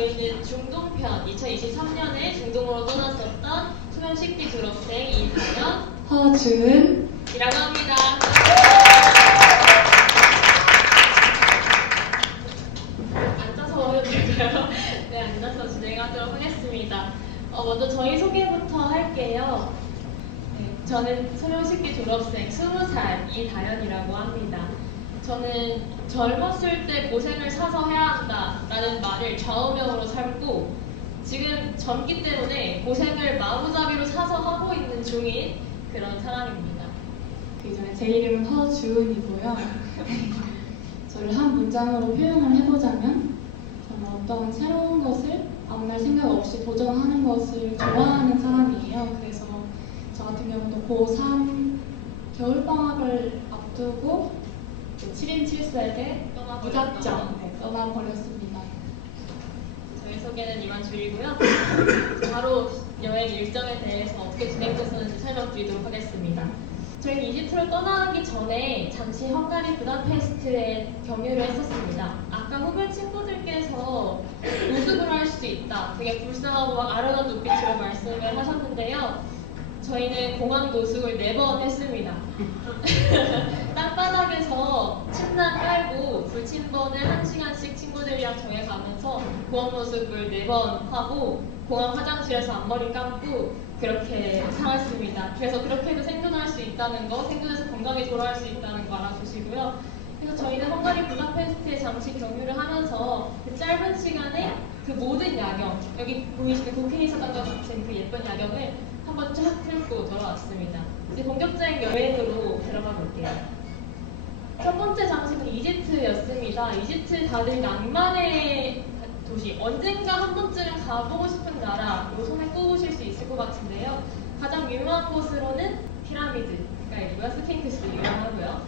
저희는 중동편 2023년에 중동으로 떠났었던 수면식비 졸업생 이다연이라고 허준 합니다. 앉아서 어려주세요. 네, 앉아서 진행하도록 하겠습니다. 어, 먼저 저희 소개부터 할게요. 네, 저는 소면식비 졸업생 20살 이다연이라고 합니다. 저는 젊었을 때 고생을 사서 해야 한다라는 말을 좌우명으로 삼고 지금 젊기 때문에 고생을 마구잡이로 사서 하고 있는 중인 그런 사람입니다. 그 전에 제 이름은 허주은이고요. 저를 한 문장으로 표현을 해보자면 저는 어떤 새로운 것을 아무 날 생각 없이 도전하는 것을 좋아하는 사람이에요. 그래서 저 같은 경우도 고3 겨울방학을 앞두고 7인 7색에 떠나버렸다. 무작정 네, 떠나버렸습니다. 저희 소개는 이만 줄이고요. 바로 여행 일정에 대해서 어떻게 진행됐었는지 설명드리도록 하겠습니다. 저희는 이집트를 떠나기 전에 잠시 헝가리 부다페스트에 경유를 했었습니다. 아까 후배 친구들께서 노숙을 할수 있다. 되게 불쌍하고 막 아련한 눈빛으로 말씀을 하셨는데요. 저희는 공항 노숙을 네 번 했습니다. 땅바닥에서 침낭 깔고 불침번을 한 시간씩 친구들이랑 정해가면서 공항 노숙을 네 번 하고 공항 화장실에서 앞머리 감고 그렇게 살았습니다. 그래서 그렇게 해도 생존할 수 있다는 거, 생존해서 건강히 돌아갈 수 있다는 거 알아주시고요. 그래서 저희는 헝가리 부다페스트에 잠시 경유를 하면서 그 짧은 시간에 그 모든 야경, 여기 보이시는 국회의사당과 같은 그 예쁜 야경을 한번 쫙 훑고 돌아왔습니다. 이제 본격적인 여행으로 들어가 볼게요. 첫 번째 장소는 이집트였습니다. 이집트 다들 낭만의 도시, 언젠가 한 번쯤은 가보고 싶은 나라로 손에 꼽으실 수 있을 것 같은데요. 가장 유명한 곳으로는 피라미드가 있고요. 스핑크스 유명하고요.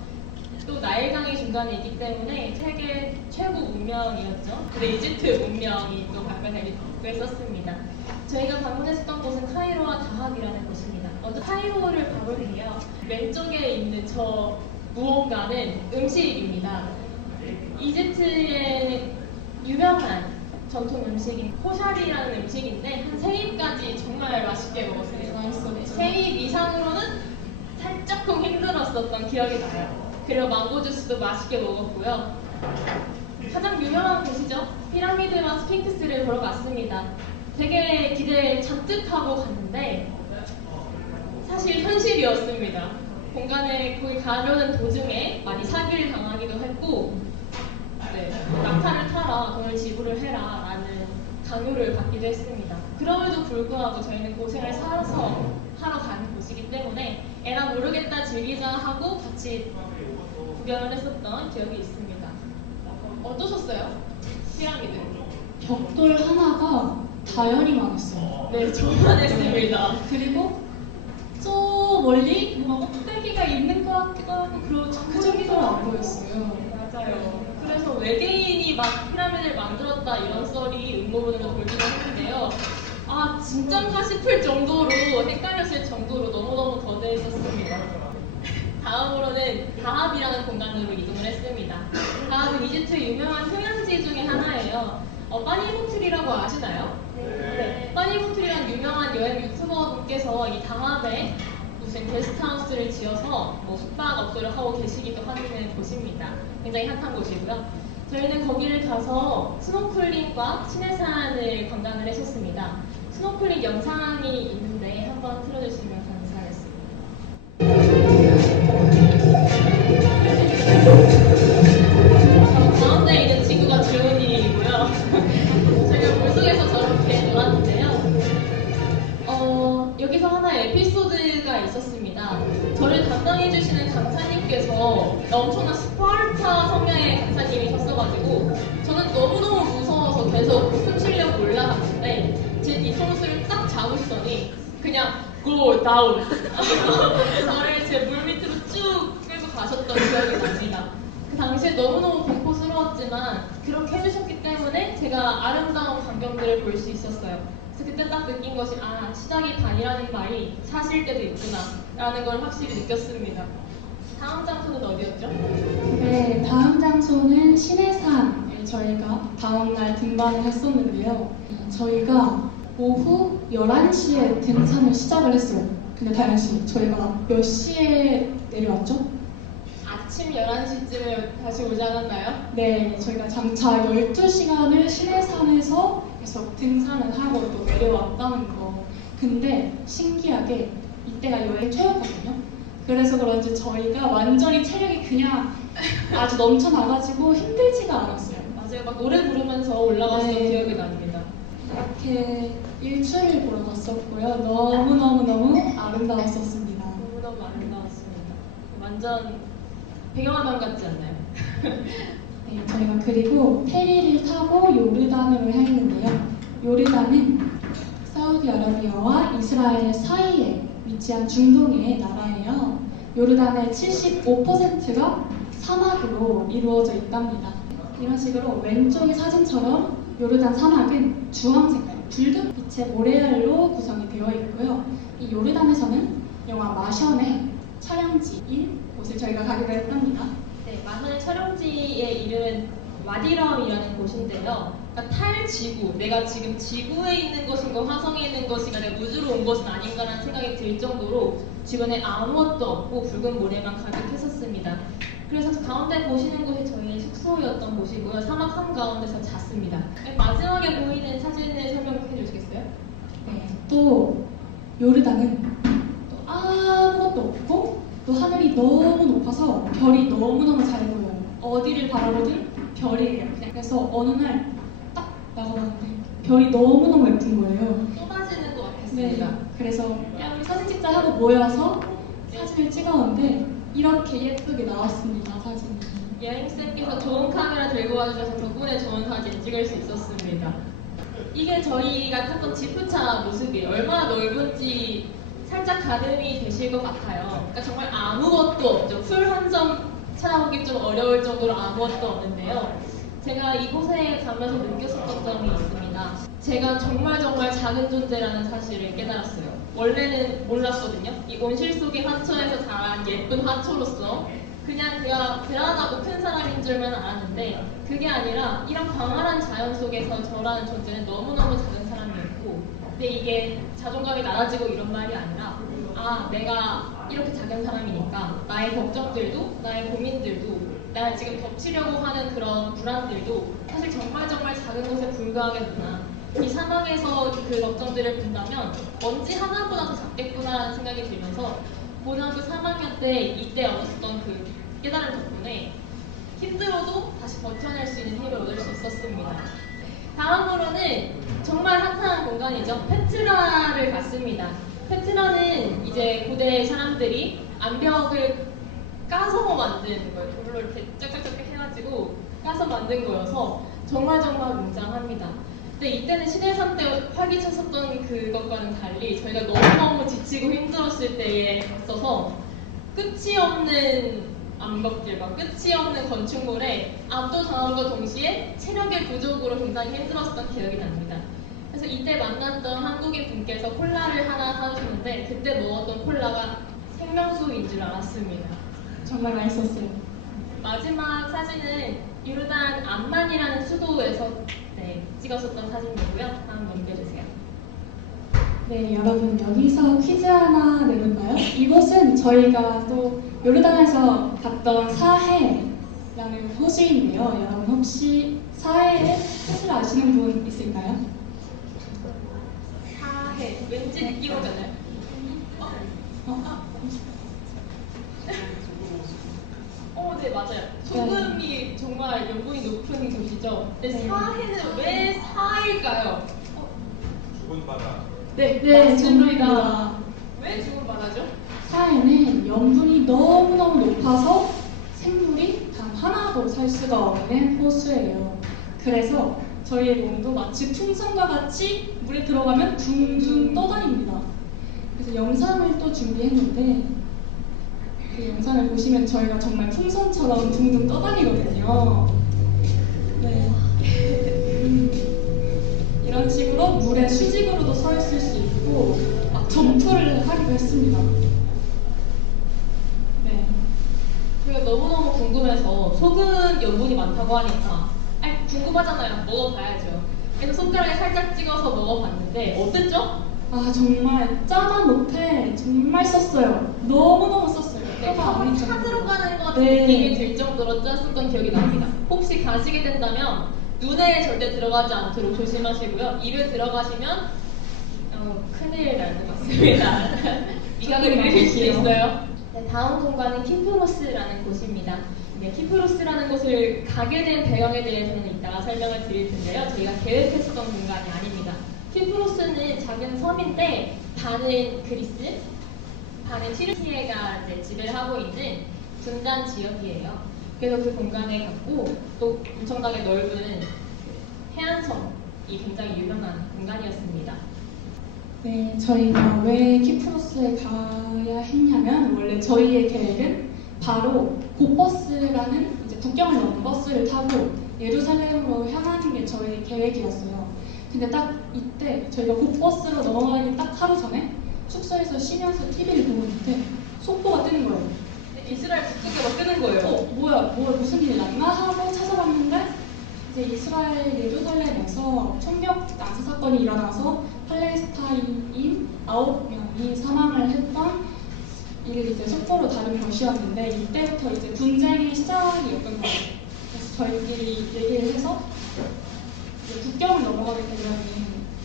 또 나일강이 중간에 있기 때문에 세계 최고 문명이었죠. 근데 이집트 문명이 또 발견되기도 했었습니다. 저희가 방문했었던 곳은 카이로와 다합이라는 곳입니다. 먼저 카이로를 가볼게요. 왼쪽에 있는 저 무언가는 음식입니다. 이집트의 유명한 전통 음식인 코샤리라는 음식인데 한 세 입까지 정말 맛있게 먹었어요. 맛있었죠. 세입 이상으로는 살짝쿵 힘들었었던 기억이 나요. 그리고 망고 주스도 맛있게 먹었고요. 가장 유명한 곳이죠. 피라미드와 스핑크스를 보러 갔습니다. 되게 기대 잔뜩 하고 갔는데 사실 현실이었습니다. 공간에 거기 가려는 도중에 많이 사기를 당하기도 했고 네, 낙타를 타라 돈을 지불을 해라 라는 강요를 받기도 했습니다. 그럼에도 불구하고 저희는 고생을 살아서 하러 가는 곳이기 때문에 에라 모르겠다 즐기자 하고 같이 구경을 했었던 기억이 있습니다. 어떠셨어요? 피라미드? 벽돌 하나가 다연이만 했어요. 네, 조만했습니다. 그리고 저 멀리 뭔가 꼭대기가 있는 것 같기도 하고 그런 그 정도로 안 보였어요. 맞아요. 그래서 외계인이 막 피라미드를 만들었다 이런 썰이 음모론으로 돌기도 했는데요. 아 진짠가 싶을 정도로 헷갈렸을 정도로 너무너무 거대했었습니다. 다음으로는 다합이라는 공간으로 이동을 했습니다. 다합은 이집트 유명한 휴양지 중에 하나예요. 어, 빠니보틀이라고 아시나요? 네. 빠니보틀이라는 유명한 여행 유튜버 분께서 이 다합에 무슨 게스트하우스를 지어서 뭐 숙박업소를 하고 계시기도 하는 곳입니다. 굉장히 핫한 곳이고요. 저희는 거기를 가서 스노클링과 신해산을 관광을 했었습니다. 스노클링 영상 강사님께서 엄청난 스파르타 성향의 강사님이셨어가지고 저는 너무너무 무서워서 계속 숨 쉬려고 올라갔는데 제 뒤통수를 딱 잡으시더니 그냥 go down 저를 제 물 밑으로 쭉 끌고 가셨던 기억이 납니다. 그 당시에 너무너무 공포스러웠지만 그렇게 해주셨기 때문에 제가 아름다운 광경들을 볼 수 있었어요. 그래서 그때 딱 느낀 것이 아 시작이 반이라는 말이 사실 때도 있구나 라는 걸 확실히 느꼈습니다. 다음 장소는 어디였죠? 네, 다음 장소는 신해산에 네, 저희가 다음날 등반을 했었는데요. 저희가 오후 11시에 등산을 시작을 했어요. 근데 다현 씨, 저희가 몇 시에 내려왔죠? 아침 11시쯤에 다시 오지 않았나요? 네, 저희가 장차 12시간을 시내산에서 계속 등산을 하고 또 내려왔다는 거. 근데 신기하게 이때가 여행 최였거든요. 그래서 그런지 저희가 완전히 체력이 그냥 아주 넘쳐나가지고 힘들지가 않았어요. 맞아요. 막 노래 부르면서 올라갔던 네. 기억이 납니다. 이렇게 일출을 보러 갔었고요. 너무너무너무 아름다웠었습니다. 너무너무 아름다웠습니다. 완전 배경화면 같지 않나요? 네, 저희가 그리고 페리를 타고 요르단으로 향했는데요. 요르단은 사우디아라비아와 이스라엘 사이에 위치한 중동의 나라예요. 요르단의 75%가 사막으로 이루어져 있답니다. 이런 식으로 왼쪽의 사진처럼 요르단 사막은 주황 색깔, 붉은 빛의 모래알로 구성이 되어 있고요. 이 요르단에서는 영화 마션의 촬영지인 곳을 저희가 가기로 했답니다. 네, 만화의 촬영지의 이름은 와디럼이라는 곳인데요. 그러니까 탈지구, 내가 지금 지구에 있는 것인가 화성에 있는 것인가 내가 우주로 온 것은 아닌가라는 생각이 들 정도로 주변에 아무것도 없고 붉은 모래만 가득했었습니다. 그래서 저 가운데 보시는 곳이 저희 숙소였던 곳이고요. 사막 한가운데서 잤습니다. 네, 마지막에 보이는 사진을 설명해 주시겠어요? 네, 또 요르단은 또 아무것도 없고 또 하늘이 너무 높아서 별이 너무너무 잘 보여요. 어디를 바라보든 별이에요. 그래서 어느 날딱 나가봤는데 별이 너무너무 예쁜 거예요. 쏟아지는 것 네, 같았습니다. 그래서 야 우리 사진 찍자 하고 모여서 사진을 찍었는데 이렇게 예쁘게 나왔습니다 사진이. 여행쌤께서 좋은 카메라 들고 와주셔서 덕분에 좋은 사진 찍을 수 있었습니다. 이게 저희가 탔던 지프차 모습이에요. 얼마나 넓은지 살짝 가늠이 되실 것 같아요. 그러니까 정말 아무것도 없죠. 풀 한 점 찾아보기 좀 어려울 정도로 아무것도 없는데요. 제가 이곳에 가면서 느꼈었던 점이 있습니다. 제가 정말 정말 작은 존재라는 사실을 깨달았어요. 원래는 몰랐거든요. 이 온실 속의 하초에서 자란 예쁜 하초로서 그냥 제가 대단하고 큰 사람인 줄만 알았는데 그게 아니라 이런 광활한 자연 속에서 저라는 존재는 너무너무 작은 사람이었고 근데 이게 자존감이 낮아지고 이런 말이 아니라 아 내가 이렇게 작은 사람이니까 나의 걱정들도 나의 고민들도 나 지금 덮치려고 하는 그런 불안들도 사실 정말 정말 작은 것에 불과하겠구나 이 사막에서 그 걱정들을 본다면 먼지 하나보다 더 작겠구나라는 생각이 들면서 고등학교 3학년 때 이때 얻었던 그 깨달음 덕분에 힘들어도 다시 버텨낼 수 있는 힘을 얻을 수 있었습니다. 다음으로는 정말 핫한 공간이죠. 페트라를 갔습니다. 페트라는 이제 고대 사람들이 암벽을 까서 만든 거예요. 돌로 이렇게 짝짝짝 해가지고 까서 만든 거여서 정말 정말 웅장합니다. 근데 이때는 시내산 때 활기찼었던 그것과는 달리 저희가 너무너무 지치고 힘들었을 때에 갔어서 끝이 없는 암벽들과 끝이 없는 건축물에 압도당함과 동시에 체력의 부족으로 굉장히 힘들었던 기억이 납니다. 그래서 이때 만났던 한국인 분께서 콜라를 하나 사주셨는데 그때 먹었던 콜라가 생명수인 줄 알았습니다. 정말 맛있었어요. 마지막 사진은 요르단 암만이라는 수도에서 네, 찍었었던 사진이고요. 다음 넘겨주세요. 네, 여러분 여기서 퀴즈 하나 내볼까요? 이곳은 저희가 또 요르단에서 갔던 사해라는 호수인데요. 여러분 혹시 사해의 뜻을 아시는 분 있을까요? 사해 왠지 느낌 오잖아요. 어? 어, 네 맞아요. 소금이 정말 연분이 높은 곳이죠. 근데 네. 사해는 왜 사일까요? 어, 죽은 바다 네, 네, 맞습니다. 정답입니다. 왜 죽은 바다죠? 사해는 염분이 너무너무 높아서 생물이 단 하나도 살 수가 없는 호수예요. 그래서 저희의 몸도 마치 풍선과 같이 물에 들어가면 둥둥 떠다닙니다. 그래서 영상을 또 준비했는데 그 영상을 보시면 저희가 정말 풍선처럼 둥둥 떠다니거든요. 네. 음, 이런 식으로 물에 수직으로도 서 있을 수 있고 막 점프를 하기도 했습니다. 네. 제가 너무너무 궁금해서 소금 연분이 많다고 하니까 아니, 후바잖아요. 먹어봐야죠. 그래서 손가락에 살짝 찍어서 먹어봤는데 어땠죠? 아 정말 짜다 못해 정말 썼어요. 너무 너무 썼어요. 네, 아닌 차 정도로. 들어가는 것 같은 네. 느낌이 들 정도로 짰었던 기억이 납니다. 혹시 가시게 된다면 눈에 절대 들어가지 않도록 조심하시고요. 입에 들어가시면 어, 큰일 날 것 같습니다. 미각을 잃으실 수 있어요. 네, 다음 공간은 키프로스라는 곳입니다. 네, 키프로스라는 곳을 가게 된 배경에 대해서는 이따가 설명을 드릴 텐데요. 저희가 계획했었던 공간이 아닙니다. 키프로스는 작은 섬인데 반은 그리스, 반은 튀르키예가 이제 지배를 하고 있는 분단 지역이에요. 그래서 그 공간에 갔고 또 엄청나게 넓은 그 해안섬이 굉장히 유명한 공간이었습니다. 네, 저희가 왜 키프로스에 가야 했냐면 원래 저희의 계획은 바로 고버스라는 이제 국경을 넘는 버스를 타고 예루살렘으로 향하는 게 저희 계획이었어요. 근데 딱 이때 저희가 고버스로 넘어가기 딱 하루 전에 숙소에서 쉬면서 TV를 보고 있는데 속보가 뜨는 거예요. 이스라엘 북쪽에 막 뜨는 거예요. 어, 뭐야, 뭐야, 무슨 일이 났나 하고 찾아봤는데 이제 이스라엘 예루살렘에서 총격 난사 사건이 일어나서 팔레스타인인 9명이 사망을 했던 이게 이제 속보로 다른 것이었는데 이때부터 이제 분쟁의 시작이었던 거예요. 그래서 저희끼리 얘기를 해서 국경을 넘어가게 되면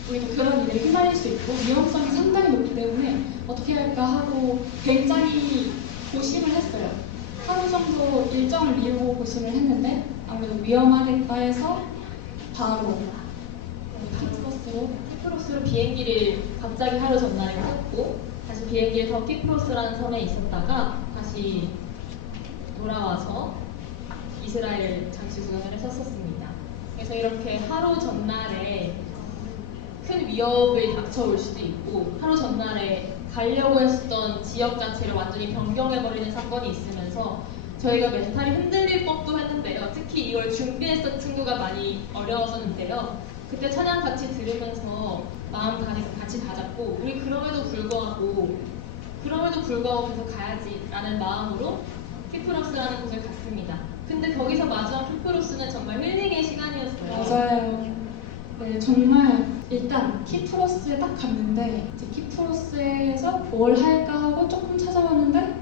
우리도 그런 일에 휘말릴 수 있고 위험성이 상당히 높기 때문에 어떻게 할까 하고 굉장히 고심을 했어요. 하루 정도 일정을 미루고 고심을 했는데 아무래도 위험하겠다 해서 바로 키프버스로 키프로스로 비행기를 갑자기 하루 전날에 탔고 다시 비행기를 더 키프로스라는 섬에 있었다가 다시 돌아와서 이스라엘 장치 구간을 했었습니다. 그래서 이렇게 하루 전날에 큰 위협을 닥쳐올 수도 있고 하루 전날에 가려고 했었던 지역 자체를 완전히 변경해버리는 사건이 있으면서 저희가 멘탈이 흔들릴 법도 했는데요. 특히 이걸 준비했던 친구가 많이 어려웠었는데요. 그때 찬양 같이 들으면서 마음 다해서 같이 다잡고 우리 그럼에도 불구하고 그럼에도 불구하고 계속 가야지라는 마음으로 키프로스라는 곳을 갔습니다. 근데 거기서 마주한 키프로스는 정말 힐링의 시간이었어요. 맞아요. 네, 정말 일단 키프로스에 딱 갔는데 이제 키프로스에서 뭘 할까 하고 조금 찾아봤는데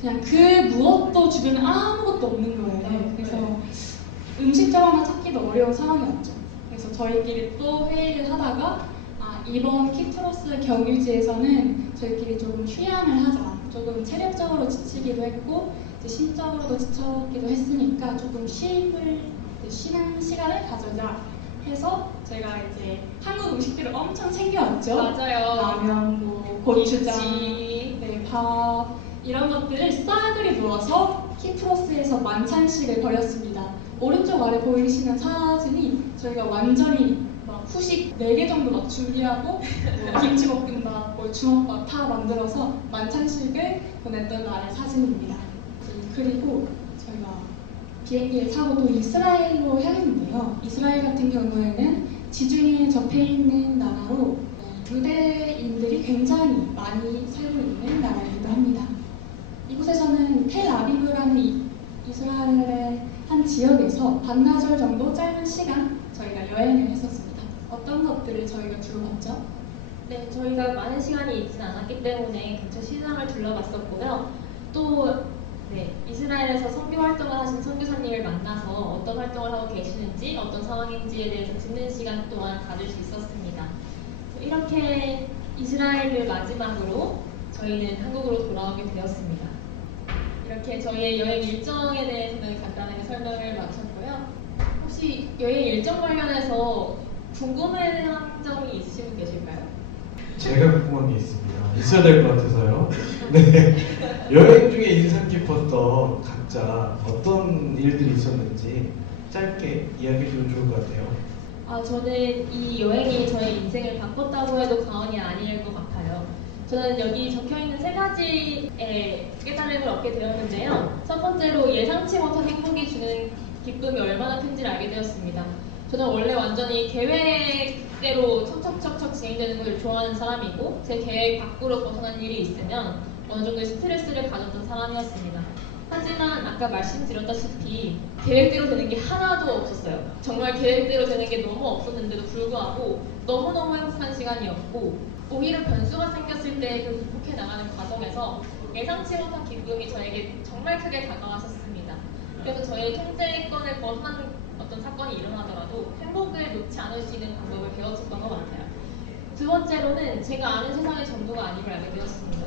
그냥 그 무엇도 주변에 아무것도 없는 거예요. 네, 그래서 음식점 하나 찾기도 어려운 상황이었죠. 그래서 저희끼리 또 회의를 하다가 아, 이번 키프로스 경유지에서는 저희끼리 조금 휴양을 하자. 조금 체력적으로 지치기도 했고 이제 심적으로도 지쳤기도 했으니까 조금 쉼을 쉬는 시간을 가져자 해서 저희가 이제 한국 음식들을 엄청 챙겨왔죠. 맞아요. 라면, 뭐 고추장. 네, 밥 이런 것들을 싸그리 모아서 키프로스에서 만찬식을 벌였습니다. 오른쪽 아래 보이시는 사진이 저희가 완전히 막 후식 4개 정도 막 준비하고 뭐 김치볶음밥, 뭐 주먹밥 다 만들어서 만찬식을 보냈던 날의 사진입니다. 그리고 비행기를 타고 또 이스라엘로 향했는데요. 이스라엘 같은 경우에는 지중해에 접해 있는 나라로 유대인들이 굉장히 많이 살고 있는 나라이기도 합니다. 이곳에서는 텔아비브라는 이, 이스라엘의 한 지역에서 반나절 정도 짧은 시간 저희가 여행을 했었습니다. 어떤 것들을 저희가 주로 봤죠? 네, 저희가 많은 시간이 있진 않았기 때문에 근처 시장을 둘러봤었고요. 또 네, 이스라엘에서 선교 활동을 하신 선교사님을 만나서 어떤 활동을 하고 계시는지, 어떤 상황인지에 대해서 듣는 시간 또한 가질 수 있었습니다. 이렇게 이스라엘을 마지막으로 저희는 한국으로 돌아오게 되었습니다. 이렇게 저희의 여행 일정에 대해서는 간단하게 설명을 마쳤고요. 혹시 여행 일정 관련해서 궁금해한 점이 있으신 분 계실까요? 제가 궁금한 게 있습니다. 있어야 될 것 같아서요. 네. 여행 중에 인상 깊었던 각자 어떤 일들이 있었는지 짧게 이야기해 주면 좋을 것 같아요. 아, 저는 이 여행이 저의 인생을 바꿨다고 해도 과언이 아닐 것 같아요. 저는 여기 적혀 있는 세 가지의 깨달음을 얻게 되었는데요. 첫 번째로 예상치 못한 행복이 주는 기쁨이 얼마나 큰지를 알게 되었습니다. 저는 원래 완전히 계획 대로 척척척척 진행되는 것을 좋아하는 사람이고 제 계획 밖으로 벗어난 일이 있으면 어느 정도의 스트레스를 가졌던 사람이었습니다. 하지만 아까 말씀드렸다시피 계획대로 되는 게 하나도 없었어요. 정말 계획대로 되는 게 너무 없었는데도 불구하고 너무너무 행복한 시간이었고 오히려 변수가 생겼을 때 그 극복해 나가는 과정에서 예상치 못한 기쁨이 저에게 정말 크게 다가왔었습니다. 그래서 저의 통제권을 벗어나는 어떤 사건이 일어나더라도 행복을 놓지 않을 수 있는 방법을 배웠었던 것 같아요. 두 번째로는 제가 아는 세상의 전부가 아님을 알게 되었습니다.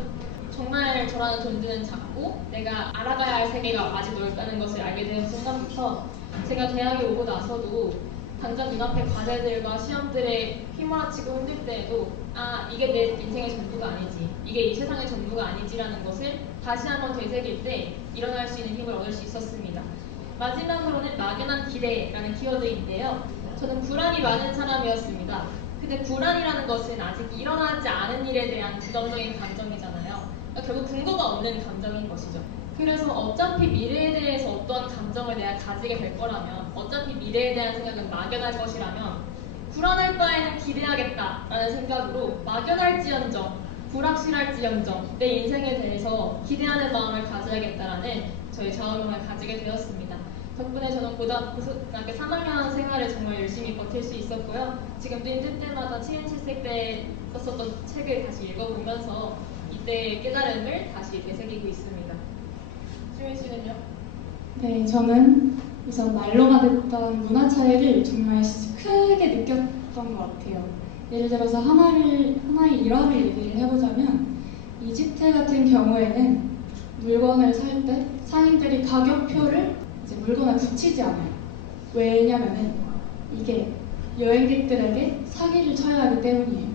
정말 저라는 존재는 작고 내가 알아가야 할 세계가 아직 넓다는 것을 알게 된 순간부터 제가 대학에 오고 나서도 당장 눈앞의 과제들과 시험들에 휘몰아치고 힘들 때에도 아 이게 내 인생의 전부가 아니지 이게 이 세상의 전부가 아니지라는 것을 다시 한번 되새길 때 일어날 수 있는 힘을 얻을 수 있었습니다. 마지막으로는 막연한 기대라는 키워드인데요. 저는 불안이 많은 사람이었습니다. 근데 불안이라는 것은 아직 일어나지 않은 일에 대한 부정적인 감정이잖아요. 그러니까 결국 근거가 없는 감정인 것이죠. 그래서 어차피 미래에 대해서 어떠한 감정을 내가 가지게 될 거라면, 어차피 미래에 대한 생각은 막연할 것이라면, 불안할 바에는 기대하겠다라는 생각으로 막연할지언정, 불확실할지언정 내 인생에 대해서 기대하는 마음을 가져야겠다라는 저희 자원명을 가지게 되었습니다. 덕분에 저는 고등학교 3학년 생활을 정말 열심히 버틸 수 있었고요. 지금도 힘들 때마다 치윤칠색 때 썼었던 책을 다시 읽어보면서 이때의 깨달음을 다시 되새기고 있습니다. 수민 씨는요? 네, 저는 우선 말로만 듣던 문화 차이를 정말 크게 느꼈던 것 같아요. 예를 들어서 하나를, 하나의 일화를 얘기를 해보자면 이집트 같은 경우에는 물건을 살 때 상인들이 가격표를 이제 물건을 붙이지 않아요. 왜냐면은 이게 여행객들에게 사기를 쳐야 하기 때문이에요.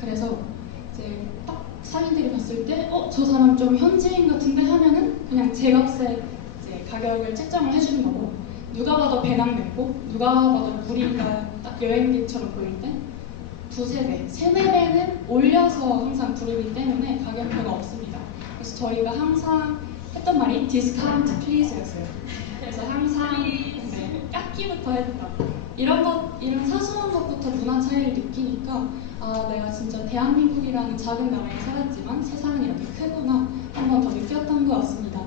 그래서 이제 딱 상인들이 봤을 때, 어, 저 사람 좀 현지인 같은데 하면은 그냥 제 값에 이제 가격을 책정을 해주는 거고, 누가 봐도 배낭 맵고, 누가 봐도 우리가 딱 여행객처럼 보일 때, 두세 배, 세네 배는 올려서 항상 부르기 때문에 가격표가 없습니다. 그래서 저희가 항상 했던 말이 디스카운트 플리즈였어요. 그래서 항상 네, 깎기부터 했다. 이런 것, 이런 사소한 것부터 문화 차이를 느끼니까 아 내가 진짜 대한민국이라는 작은 나라에 살았지만 세상은 이렇게 크구나 한 번 더 느꼈던 것 같습니다.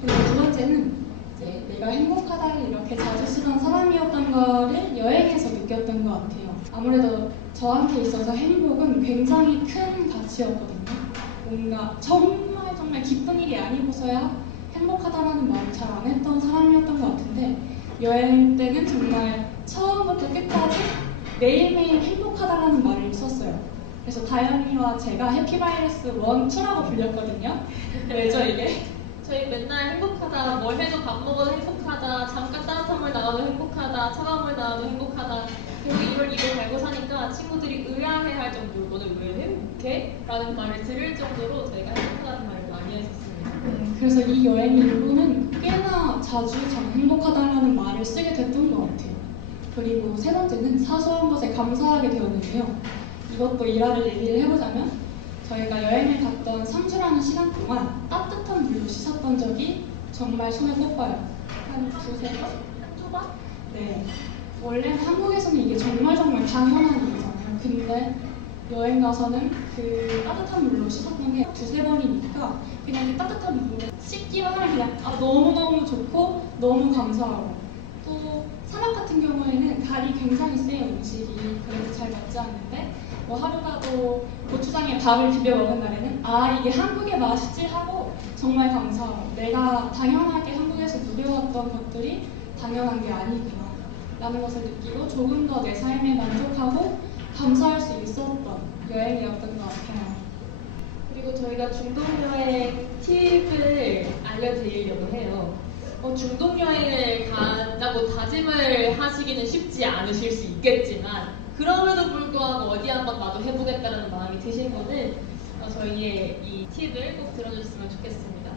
그리고 두 번째는 이제 내가 행복하다를 이렇게 자주 쓰던 사람이었던 거를 여행에서 느꼈던 것 같아요. 아무래도 저한테 있어서 행복은 굉장히 큰 가치였거든요. 뭔가 정말 정말 기쁜 일이 아니고서야 행복하다라는 말을 잘 안 했던 사람이었던 것 같은데 여행 때는 정말 처음부터 끝까지 매일매일 행복하다라는 말을 썼어요. 그래서 다현이와 제가 해피바이러스 1, 2라고 불렸거든요. 왜죠 이게? 저희 맨날 행복하다, 뭘 해도 밥 먹어도 행복하다, 잠깐 따뜻한 물 나와도 행복하다, 차가운 물 나와도 행복하다. 결국 이걸 입에 달고 사니까 친구들이 의아해할 정도로 너는 왜 행복해? 라는 말을 들을 정도로 저희가 행복하다는 말을 많이 했었습니다. 네, 그래서 이 여행 일부는 꽤나 자주 저는 행복하다라는 말을 쓰게 됐던 것 같아요. 그리고 세 번째는 사소한 것에 감사하게 되었는데요. 이것도 일화를 얘기를 해보자면 저희가 여행을 갔던 3주라는 시간 동안 따뜻한 물로 씻었던 적이 정말 손에 꼽아요. 한 두세 번? 한두 번? 네. 원래는 한국에서는 이게 정말 정말 당연한 일이잖아요. 근데 여행 가서는 그 따뜻한 물로 씻었던 게 두세 번이니까 그냥 그 따뜻한 물로 씻기만 하면 그냥 아, 너무너무 좋고 너무 감사하고. 또 사막 같은 경우에는 간이 굉장히 세요 음식이 그래서 잘 맞지 않는데 뭐 하루라도 고추장에 밥을 비벼 먹은 날에는 아 이게 한국의 맛이지 하고 정말 감사하고. 내가 당연하게 한국에서 누려왔던 것들이 당연한 게 아니구나 라는 것을 느끼고 조금 더 내 삶에 만족하고 감사할 수 있었던 여행이었던 것 같아요. 그리고 저희가 중동 여행 팁을 알려드리려고 해요. 어, 중동 여행을 간다고 다짐을 하시기는 쉽지 않으실 수 있겠지만 그럼에도 불구하고 어디 한번 나도 해보겠다는 마음이 드신 분은 어, 저희의 이 팁을 꼭 들어주셨으면 좋겠습니다.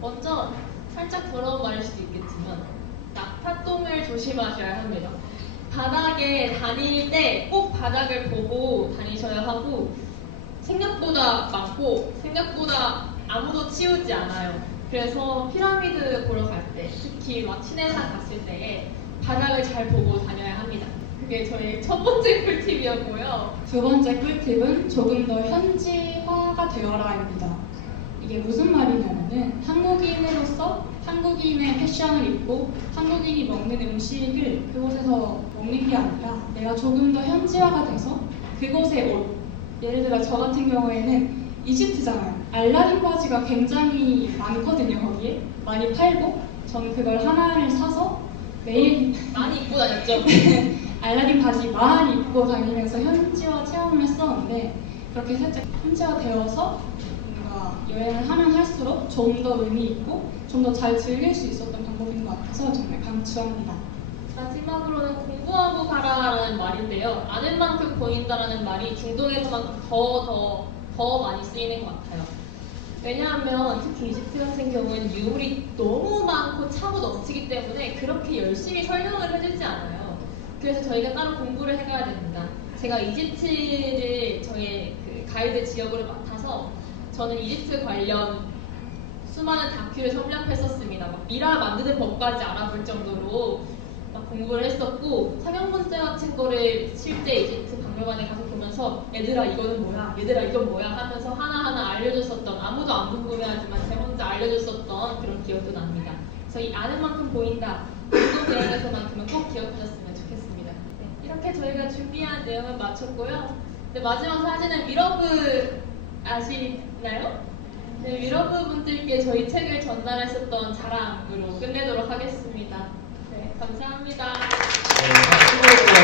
먼저 살짝 더러운 말일 수도 있겠지만 낙타똥을 조심하셔야 합니다. 바닥에 다닐 때 꼭 바닥을 보고 다니셔야 하고 생각보다 많고 생각보다 아무도 치우지 않아요. 그래서 피라미드 보러 갈 때, 특히 막 신해산 갔을 때 바닥을 잘 보고 다녀야 합니다. 그게 저희 첫 번째 꿀팁이었고요. 두 번째 꿀팁은 조금 더 현지화가 되어라입니다. 이게 무슨 말이냐면은 한국인으로서 한국인의 패션을 입고 한국인이 먹는 음식을 그곳에서 먹는 게 아니라 내가 조금 더 현지화가 돼서 그곳의 옷 예를 들어 저 같은 경우에는 이집트잖아요. 알라딘 바지가 굉장히 많거든요 거기에 많이 팔고 저는 그걸 하나를 사서 매일 많이 입고 다녔죠. 알라딘 바지 많이 입고 다니면서 현지화 체험을 했었는데 그렇게 살짝 현지화 되어서 뭔가 여행을 하면 할수록 좀 더 의미 있고 좀 더 잘 즐길 수 있었던 방법인 것 같아서 정말 강추합니다. 마지막으로는 공부하고 가라라는 말인데요. 아는 만큼 보인다라는 말이 중동에서만큼 더, 더, 더 많이 쓰이는 것 같아요. 왜냐하면 특히 이집트 같은 경우는 유물이 너무 많고 차고 넘치기 때문에 그렇게 열심히 설명을 해주지 않아요. 그래서 저희가 따로 공부를 해가야 됩니다. 제가 이집트를 저의 그 가이드 지역으로 맡아서 저는 이집트 관련 수많은 다큐를 섭렵했었습니다. 막 미라 만드는 법까지 알아볼 정도로 막 공부를 했었고 상형문제 같은 거를 실제 이집트 박물관에 가서 보면서 얘들아 이거는 뭐야 얘들아 이건 뭐야 하면서 하나하나 알려줬었던 아무도 안 궁금해하지만 제 혼자 알려줬었던 그런 기억도 납니다. 그래서 이 아는 만큼 보인다 공동 여행에서만큼은 꼭 기억하셨으면 좋겠습니다. 네, 이렇게 저희가 준비한 내용을 마쳤고요. 네, 마지막 사진은 미러브 아시 나요? 네, 미러브 분들께 저희 책을 전달했었던 자랑으로 끝내도록 하겠습니다. 네, 감사합니다. 네. 네.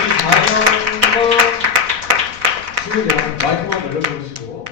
우리 다영과 지금 마이크만 열어주시고